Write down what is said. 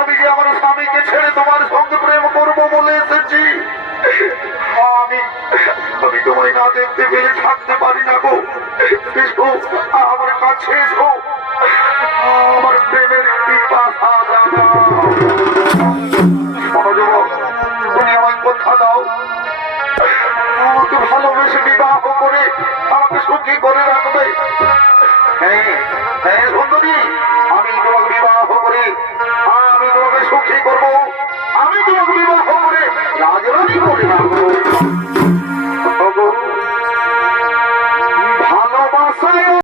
আমি যে আমার স্বামীকে ছেড়ে তোমার সঙ্গে প্রেম করবো বলে এসেছি। আমি আমি তোমায় না দেখতে পেলে থাকতে পারি না গো। এসো আমার কাছে, এসো আমার প্রেমের পিপাসা জাগাও। তুমি আমায় কথা দাও, আমাকে ভালোবেসে বিবাহ করে আমাকে সুখী করে